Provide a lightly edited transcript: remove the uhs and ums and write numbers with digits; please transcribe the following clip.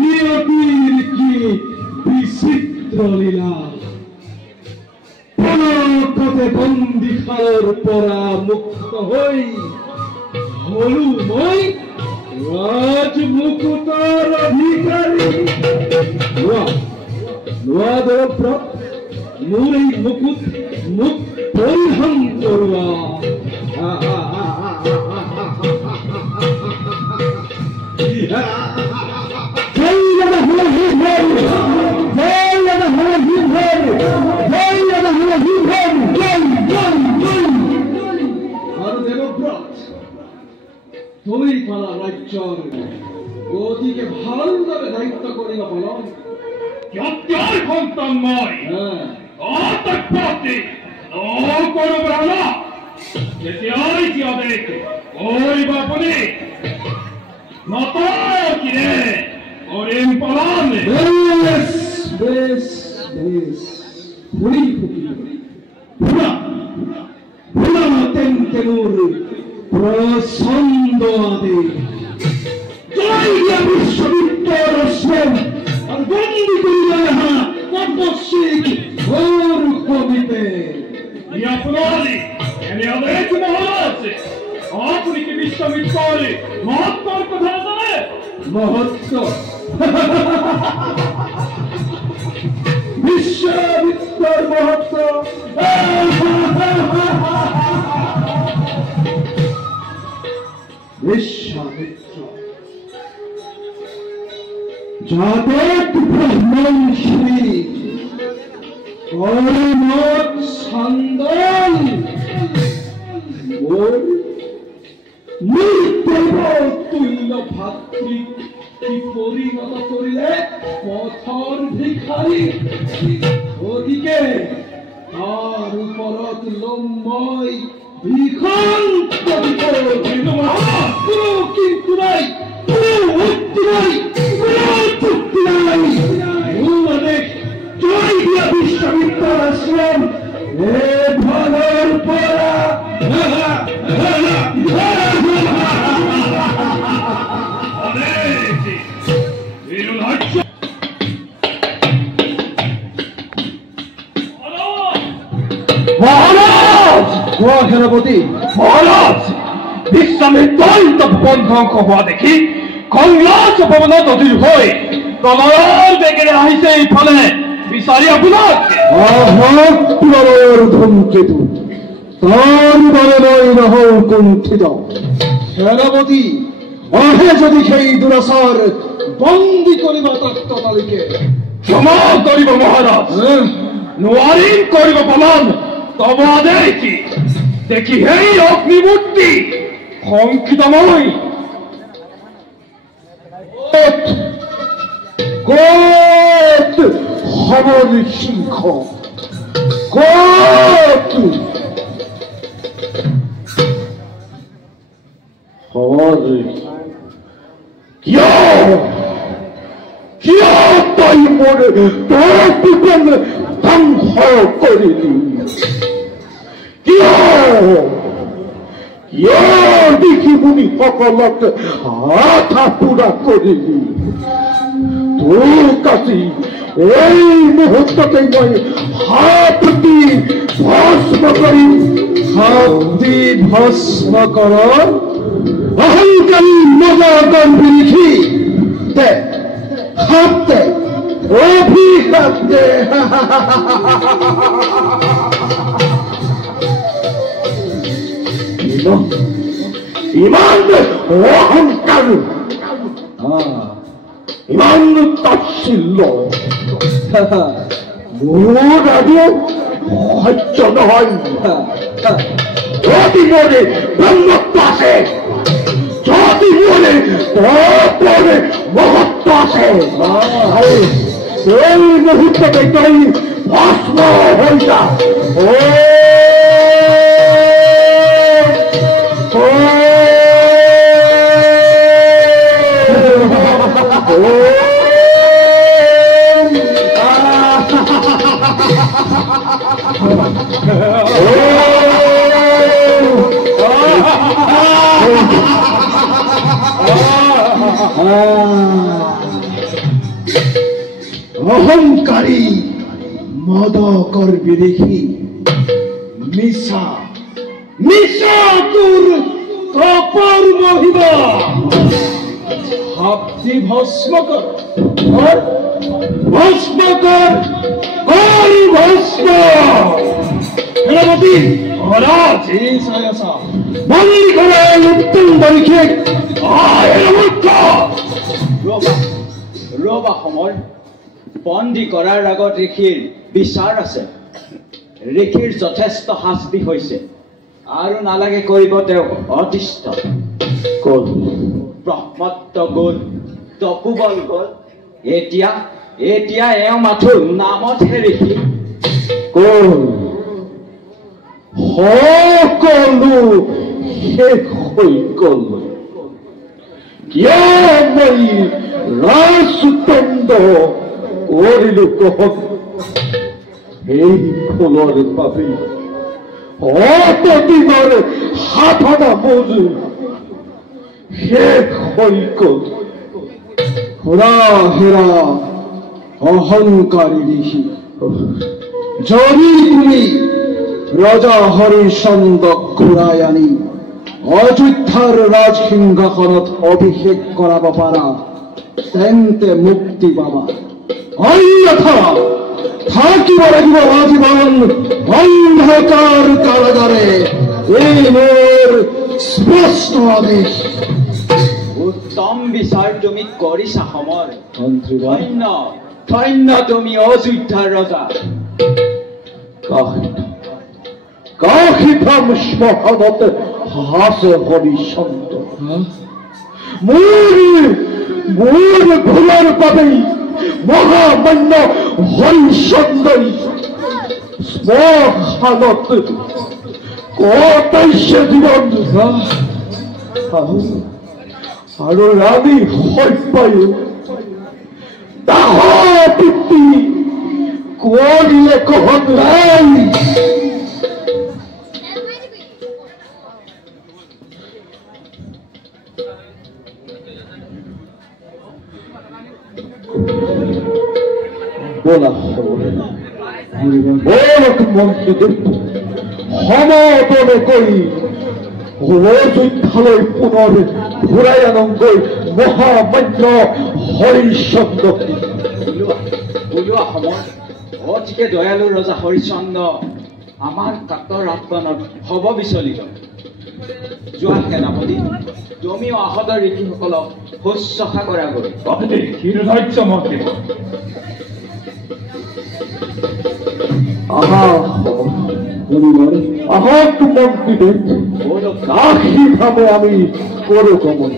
নিয়তির কি বিচিত্র লীলা, পলকতে বন্দিখানার পরা মুক্ত হই হলু মই রাজ মুকুতার অধিকারী। নোয়া দেবব্রত মোর এই মুকুট মুখ পরিধান করবা। তুমি পালা রাজ্যর গদিকে ভালোভাবে দায়িত্ব করিবা বল। সত্যই সন্তান নয় অতঃপতি নকর ব্রাহ্মণ যেতিয়াই জিয়াদেক করিব আপুনি নতর কিরে করিম পালন। বেশ বেশ বেশ ফুলি ফুকি ভুলা ভুলা তেমুর প্রসন্দ আদে জয় দিয়া বিশ্ববিদ্যালয় আর বন্দি করিয়া হা পদ্মশিখ ঘোর কবিতে ইয়াপুরালি এনে অনেক মহারাজ আপনি কি বিশ্ববিদ্যালয়ে মহত্তর কথা জানে? মহত্ব বিশ্ববিদ্যালয় মহত্ব বিশ্বামিত্র জাতক ব্রাহ্মণ শ্রী কর্মক সন্দন নির্দেব তুল্য ভাতৃ কি পরিণত করিলে পথর ভিখারী। ওদিকে তার উপরত লোমময় বিখন্ত কিন্তু নাই জয় দিয়া বিশ্ববিদ্যালয় এ ভালোর পরা সেনাপতি মহারাজ বিশ্ববিদ্যালয় বন্ধক হওয়া দেখি কংগ্রেস ভবনত অধীর হয়ে কমলার বেগেরে আহিছে এইফালে বিচারি আপোনাক। ধূমকেতু তার বলে নয় নহল কুণ্ঠিত। সেনাপতি অহে যদি সেই দুরাচার বন্দী করিবা তৎকালিকে ক্ষমা করিব মহারাজ, নোৱাৰিম কৰিব পালন। তব আদেশ কি দেখি সেই অগ্নিমূৰ্তি শঙ্কিতময় গোট হবল সিংহ গোট কিয় তই মোৰ তোৰ পিতন ধ্বংস কৰিলি? কিয় দেখি মুনি সকলক আঠা পুৰা কৰিলি? তোৰ কাছি এই মুহূৰ্ততে মই হাত দি ভস্ম কৰিম। হাত দি ভস্ম কৰ অহংকাৰী মজাগন বিলিখি দে হাত দে অভিশাপ দে। ইমান অহংকাৰ ইমান তাচ্ছিল্য মোৰ আৰু সহ্য নহয়। যদি মনে ব্ৰহ্মত্ব আছে, যদি মনে তপৰে মহত্ব আছে, এই মুহূৰ্ততে তই ভস্ম হৈ যা। অহংকারী মদকর বিদেহী মিশা মিশা তোর কপর মহিমা ভাবতি ভস্মকর ভস্মকর কর ভস্ম সেনাপতি মহারাজ বন্দি করে উত্তম পরীক্ষে ৰবা সময় বন্দী কৰাৰ আগত ঋষিৰ বিচাৰ আছে ঋষিৰ যথেষ্ট শাস্তি হৈছে আৰু নালাগে কৰিব তেওঁক অতিষ্ঠ ব্ৰহ্মত্ব গ'ল তপোবল গ'ল এতিয়া এওঁ মাথো নামতহে ঋষি সকলো শেষ হৈ গ'ল মই ৰাজদণ্ড কৰিলো গ্ৰহণ সেই ফলৰ বাবে অতদিনৰ সাধনা মোৰ শেষ হৈ গ'ল হেৰা হেৰা অহংকাৰী ঋষি যদি তুমি ৰজা হৰিশ্চন্দ্ৰ ঘূৰাই আনি অযোধ্যাৰ ৰাজসিংহাসনত অভিষেক কৰাব পাৰা তেন্তে মুক্তি পাবা অন্যথা থাকিব লাগিব আজীবন অন্ধকাৰ কাৰাগাৰে এই মোৰ স্পষ্ট আদেশ উত্তম বিচাৰ তুমি কৰিছা সময় মন্ত্ৰীবান ধন্য ধন্য তুমি অযোধ্যাৰ ৰজা কাশীধাম শ্মশানত হাসে হৰিশ্চন্দ্ৰ মোৰ ভুলৰ বাবেই মহামান্য হৰিশ্চন্দ্ৰই শ্মশানত কটাইছে জীৱন আৰু ৰাণী সভ্যই দাহ পিতৃ কৰিলে কহন নাই বলা বলক মন্ত্ৰীদেব সমতলে কৰি অযোধ্যালৈ পুনৰ ঘূৰাই আনংগৈ মহামান্য হৰিশ্চন্দ্ৰ ওলোৱা সময় অতিকে দয়ালু ৰজা হৰিশ্চন্দ্ৰ আমাৰ কাতৰ আহ্বানত হ'ব বিচলিত যোৱা সেনাপতি তুমিও আহত ঋষিসকলক শুশ্ৰূষা কৰা গৈ ক্ষীৰধাৰ্য মন্ত্ৰী আহক মন্ত্ৰীদেব কাশীধামে আমি কৰো গমন